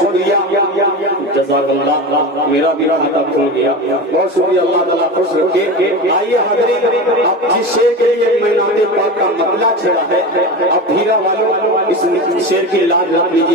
شکریہ، جزاک اللہ، میرا بھی کھاتا کھل گیا، بہت شکریہ، اللہ تعالیٰ خوش رکھے۔ آئیے حضرین، اب جس شعر کے لیے میں نعت پاک کا مطلع چھیڑا ہے، اب بھیرا والوں اس شعر کی لاج رکھ لیجیے۔